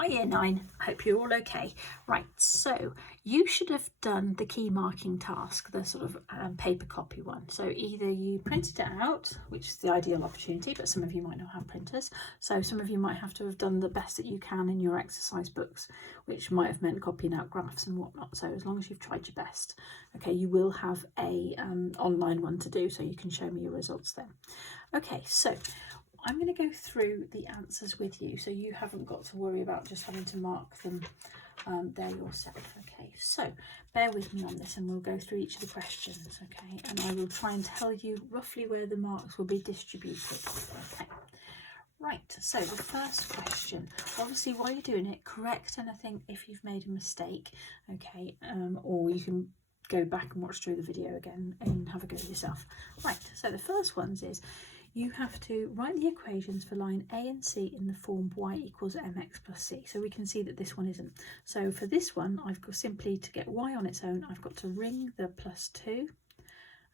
Hi Year 9, I hope you're all okay. Right, so you should have done the key marking task, the sort of paper copy one. So either you printed it out, which is the ideal opportunity, but some of you might not have printers. So some of you might have to have done the best that you can in your exercise books, which might have meant copying out graphs and whatnot. So as long as you've tried your best, okay, you will have a online one to do, so you can show me your results then. Okay, so I'm going to go through the answers with you, so you haven't got to worry about just having to mark them there yourself. Okay, so bear with me on this and we'll go through each of the questions, okay, and I will try and tell you roughly where the marks will be distributed. Okay, right, so the first question, obviously while you're doing it, correct anything if you've made a mistake, okay, or you can go back and watch through the video again and have a go yourself. Right, so the first ones is you have to write the equations for line A and C in the form y equals mx plus c. So we can see that this one isn't. So for this one, I've got simply to get y on its own, I've got to ring the plus 2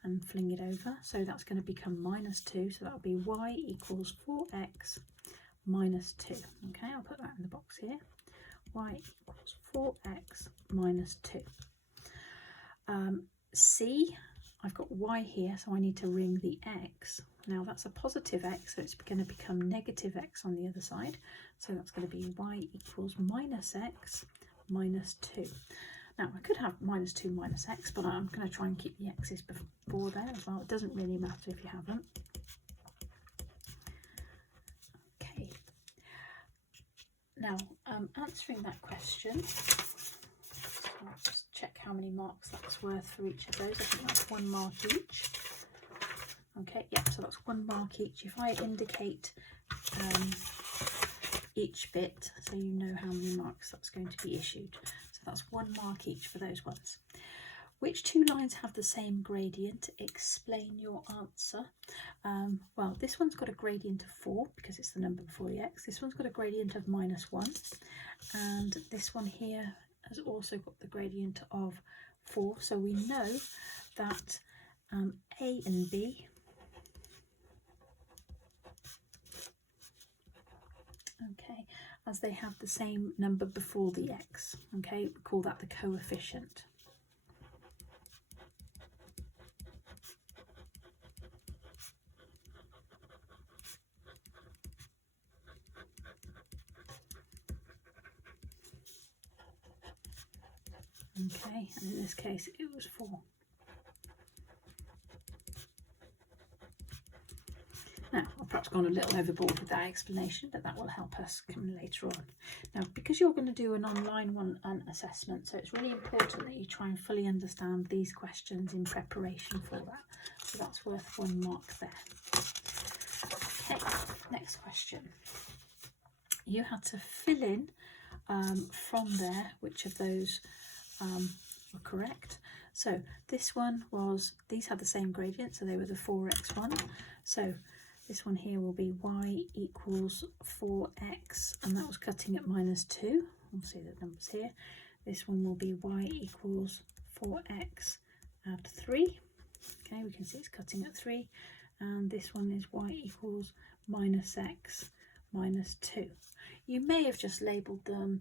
and fling it over. So that's going to become minus 2. So that'll be y equals 4x minus 2. Okay, I'll put that in the box here. Y equals 4x minus 2. C, I've got y here, so I need to ring the x. Now that's a positive x, so it's going to become negative x on the other side. So that's going to be y equals minus x minus 2. Now I could have minus 2 minus x, but I'm going to try and keep the x's before there as well. It doesn't really matter if you haven't. Okay. Now answering that question, I'll just check how many marks that's worth for each of those. I think that's 1 mark each. Okay, yeah, so that's 1 mark each. If I indicate each bit, so you know how many marks that's going to be issued. So that's 1 mark each for those ones. Which 2 lines have the same gradient? Explain your answer. Well, this one's got a gradient of 4 because it's the number before the x. This one's got a gradient of minus 1. And this one here has also got the gradient of 4. So we know that A and B, okay, as they have the same number before the x, okay, we call that the coefficient. Okay, and in this case it was 4. Now, I've perhaps gone a little overboard with that explanation, but that will help us come later on. Now, because you're going to do an online one assessment, so it's really important that you try and fully understand these questions in preparation for that. So that's worth 1 mark there. Okay, next question. You had to fill in from there which of those were correct. So this one was, these had the same gradient, so they were the 4x1. So this one here will be y equals 4x, and that was cutting at minus 2. We'll see the numbers here. This one will be y equals 4x add 3. Okay, we can see it's cutting at 3. And this one is y equals minus x minus 2. You may have just labelled them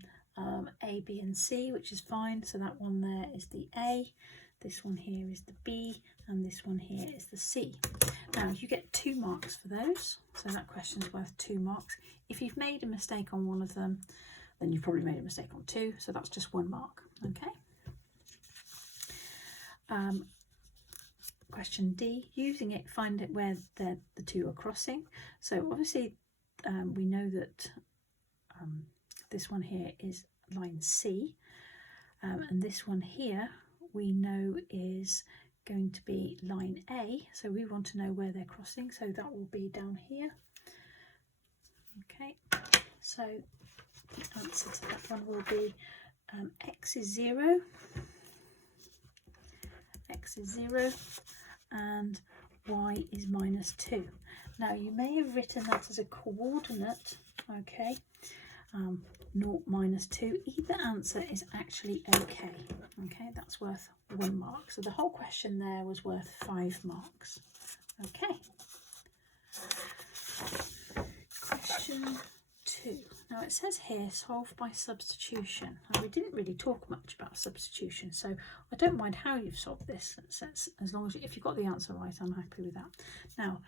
A, B and C, which is fine. So that one there is the A, this one here is the B, and this one here is the C. Now you get 2 marks for those, so that question is worth 2 marks. If you've made a mistake on one of them, then you've probably made a mistake on 2, so that's just 1 mark. Okay. Question D, using it, find it where the 2 are crossing. So obviously we know that this one here is line C, and this one here we know is going to be line A, so we want to know where they're crossing, so that will be down here. Okay, so the answer to that one will be x is 0, and y is minus 2. Now you may have written that as a coordinate, okay, 0, minus 2. Either answer is actually okay. Okay, that's worth 1 mark. So the whole question there was worth 5 marks. Okay. Question 2. Now it says here, solve by substitution. And we didn't really talk much about substitution, so I don't mind how you've solved this, as long as if you've got the answer right, I'm happy with that. Now,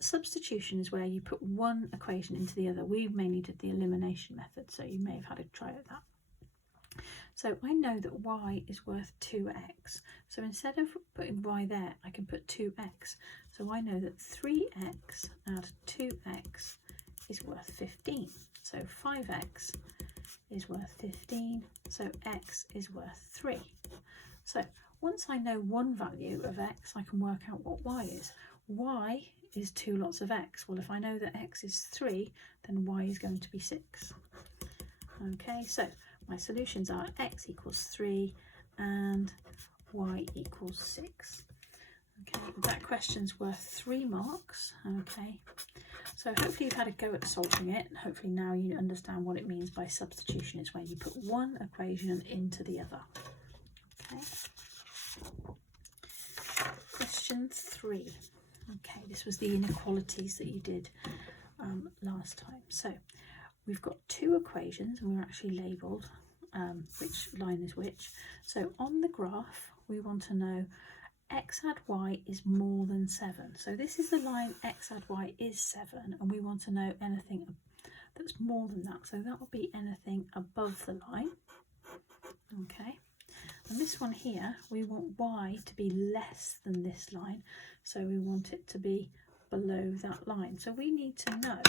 substitution is where you put one equation into the other. We mainly did the elimination method, so you may have had a try at that. So I know that y is worth 2x. So instead of putting y there, I can put 2x. So I know that 3x add 2x is worth 15. So 5x is worth 15. So x is worth 3. So once I know one value of x, I can work out what y is. Y is 2 lots of x. Well, if I know that x is 3, then y is going to be 6. Okay, so my solutions are x equals 3 and y equals 6. Okay, that question's worth 3 marks. Okay, so hopefully you've had a go at solving it. Hopefully now you understand what it means by substitution. It's when you put one equation into the other. Okay. Question 3. Okay, this was the inequalities that you did last time. So we've got 2 equations and we're actually labelled which line is which. So on the graph, we want to know x add y is more than 7. So this is the line x add y is 7, and we want to know anything that's more than that. So that will be anything above the line. Okay. And this one here, we want y to be less than this line. So we want it to be below that line. So we need to know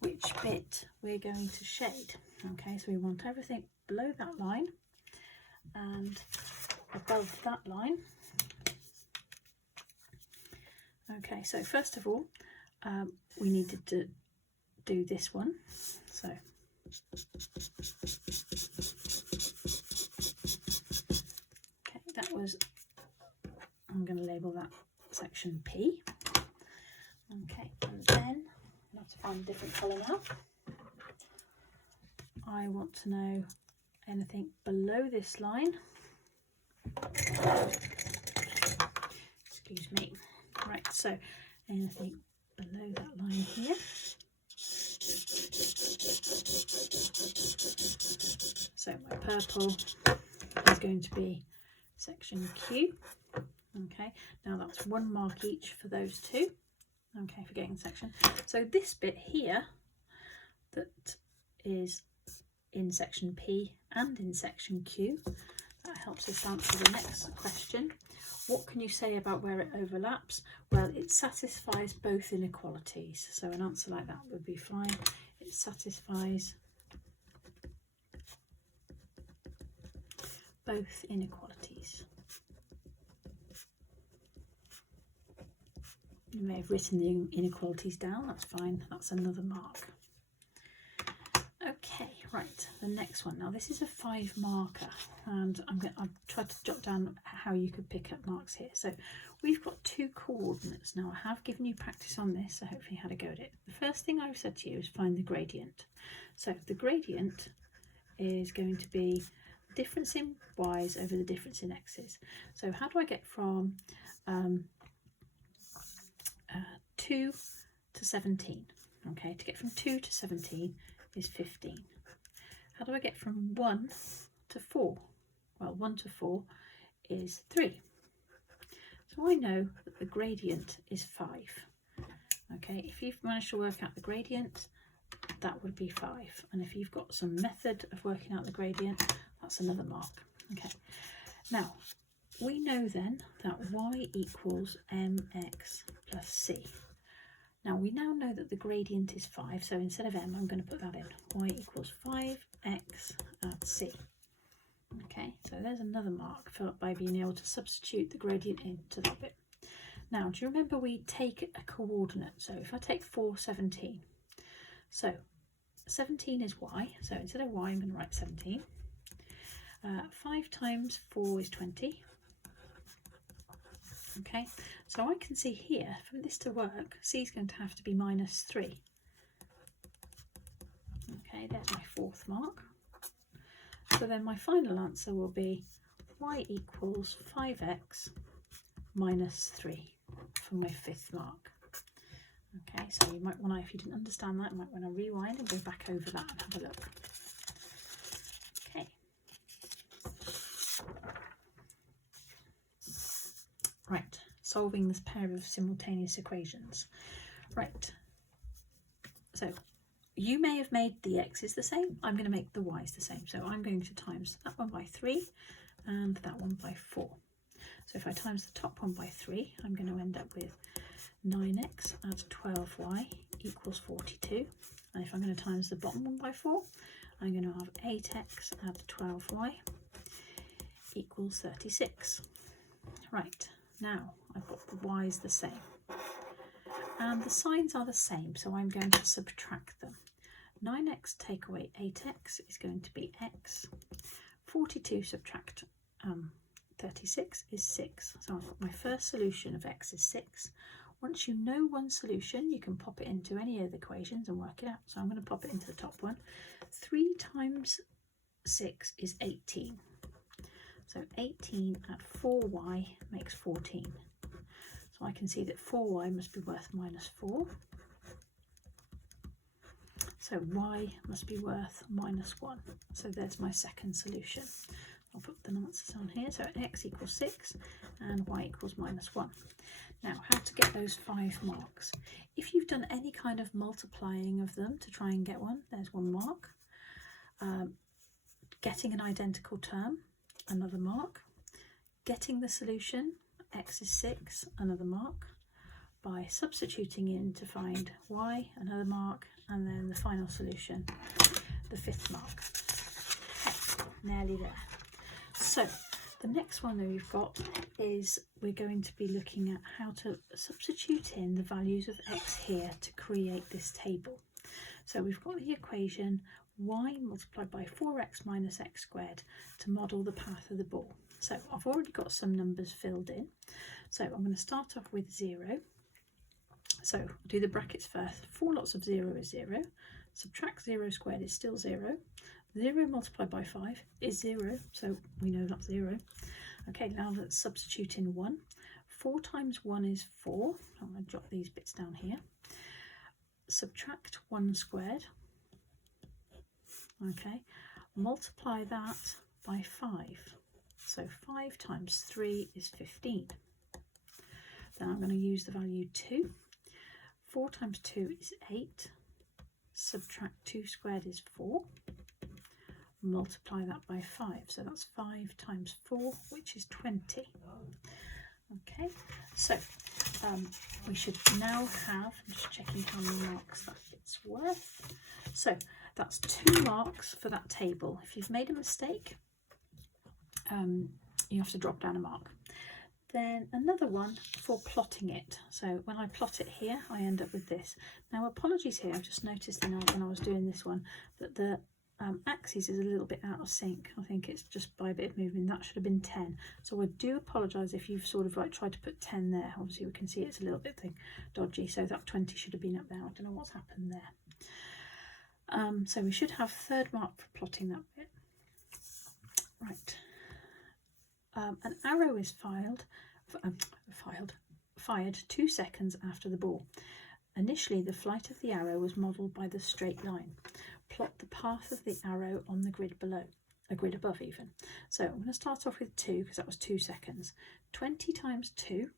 which bit we're going to shade. Okay, so we want everything below that line and above that line. Okay, so first of all, we needed to do this one. So okay, that was, I'm going to label that section P. Okay, and then I have to find a different colour now. I want to know anything below this line. Excuse me. Right, so anything below that line here. So my purple is going to be section Q. Okay, now that's 1 mark each for those 2. Okay, for getting section. So this bit here that is in section P and in section Q, that helps us answer the next question. What can you say about where it overlaps? Well, it satisfies both inequalities. So an answer like that would be fine. It satisfies both inequalities. You may have written the inequalities down, that's fine, that's another mark. Okay, right, the next one. Now this is a 5 marker, and I've tried to jot down how you could pick up marks here. So we've got 2 coordinates. Now I have given you practice on this, so hopefully you had a go at it. The first thing I've said to you is find the gradient. So the gradient is going to be the difference in y's over the difference in x's. So how do I get from 2 to 17? Okay, to get from 2 to 17 is 15. How do I get from 1 to 4? Well, 1 to 4 is 3. So I know that the gradient is 5. Okay, if you've managed to work out the gradient, that would be 5. And if you've got some method of working out the gradient, that's another mark. Okay, now we know then that y equals mx plus c. Now we now know that the gradient is 5, so instead of m, I'm going to put that in. Y equals 5x at c. Okay, so there's another mark by being able to substitute the gradient into that bit. Now, do you remember we take a coordinate? So if I take 4, 17. So 17 is y, so instead of y, I'm going to write 17. 5 times 4 is 20. Okay, so I can see here, for this to work, c is going to have to be minus 3. Okay, there's my 4th mark. So then my final answer will be y equals 5x minus 3 for my 5th mark. Okay, so you might want to, if you didn't understand that, you might want to rewind and go back over that and have a look. Okay. Right, solving this pair of simultaneous equations. Right, so you may have made the x's the same. I'm going to make the y's the same. So I'm going to times that one by 3 and that one by 4. So if I times the top one by 3, I'm going to end up with 9x add 12y equals 42. And if I'm going to times the bottom one by 4, I'm going to have 8x add 12y equals 36. Right, now I've got the y's the same. And the signs are the same, so I'm going to subtract them. 9x take away 8x is going to be x. 42 subtract 36 is 6. So I've got my first solution of x is 6. Once you know one solution, you can pop it into any of the equations and work it out. So I'm going to pop it into the top one. 3 times 6 is 18. So 18 at 4y makes 14. So I can see that 4y must be worth minus 4. So y must be worth minus 1. So there's my second solution. I'll put the answers on here. So x equals 6 and y equals minus 1. Now, how to get those 5 marks? If you've done any kind of multiplying of them to try and get one, there's 1 mark. Getting an identical term, another mark. Getting the solution, x is 6, another mark. By substituting in to find y, another mark, and then the final solution, the 5th mark. Okay, nearly there. So the next one that we've got is we're going to be looking at how to substitute in the values of x here to create this table. So we've got the equation y multiplied by 4x minus x squared to model the path of the ball. So I've already got some numbers filled in. So I'm going to start off with 0. So I'll do the brackets first. 4 lots of 0 is 0. Subtract 0 squared is still 0. 0 multiplied by 5 is 0, so we know that's 0. Okay, now let's substitute in 1. 4 times 1 is 4. I'm going to jot these bits down here. Subtract 1 squared. Okay, multiply that by 5. So 5 times 3 is 15. Then I'm going to use the value 2. 4 times 2 is 8. Subtract 2 squared is 4. Multiply that by 5. So that's 5 times 4, which is 20. Okay, so we should now have, I'm just checking how many marks that it's worth. So that's 2 marks for that table. If you've made a mistake, you have to drop down a mark. Then another one for plotting it. So when I plot it here, I end up with this. Now apologies here, I've just noticed when I was doing this one that the axis is a little bit out of sync. I think it's just by a bit of movement. That should have been 10. So I do apologise if you've sort of like tried to put 10 there. Obviously we can see it's a little bit dodgy. So that 20 should have been up there. I don't know what's happened there. So we should have 3rd mark for plotting that bit. Right. An arrow is fired 2 seconds after the ball. Initially, the flight of the arrow was modelled by the straight line. Plot the path of the arrow on the grid below, a grid above even. So I'm going to start off with 2 because that was 2 seconds. 20 times 2,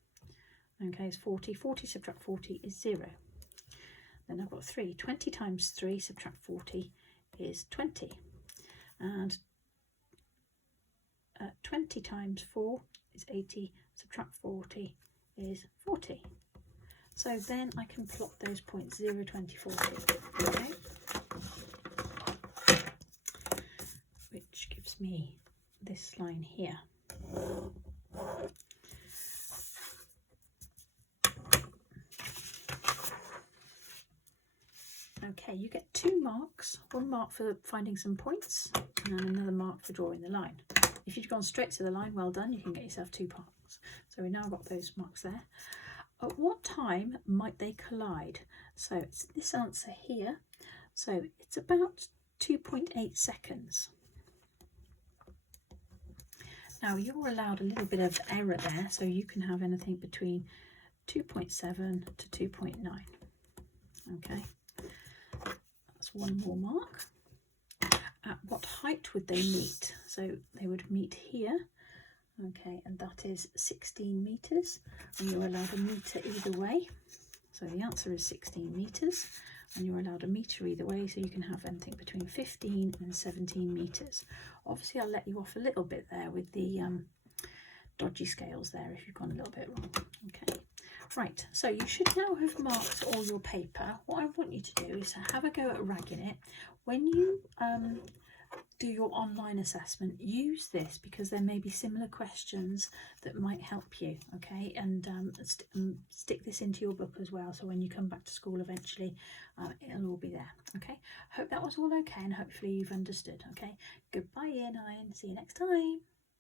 okay, is 40. 40 subtract 40 is 0. Then I've got 3. 20 times 3 subtract 40 is 20. And 20 times 4 is 80. Subtract 40 is 40. So then I can plot those points 0, 20, 40. Okay. Which gives me this line here. Okay, you get 2 marks, 1 mark for finding some points and then another mark for drawing the line. If you've gone straight to the line, well done, you can get yourself 2 marks. So we've now got those marks there. At what time might they collide? So it's this answer here. So it's about 2.8 seconds. Now you're allowed a little bit of error there, so you can have anything between 2.7 to 2.9. Okay, that's one more mark. At what height would they meet? So they would meet here. Okay, and that is 16 metres, and you're allowed a metre either way. So the answer is 16 metres, and you're allowed a metre either way, so you can have anything between 15 and 17 metres. Obviously, I'll let you off a little bit there with the dodgy scales there if you've gone a little bit wrong. Okay, right, so you should now have marked all your paper. What I want you to do is to have a go at ragging it. When you do your online assessment, use this because there may be similar questions that might help you. Okay, and stick this into your book as well, so when you come back to school eventually, it'll all be there. Okay, hope that was all okay, and hopefully you've understood. Okay, goodbye, Year 9, see you next time.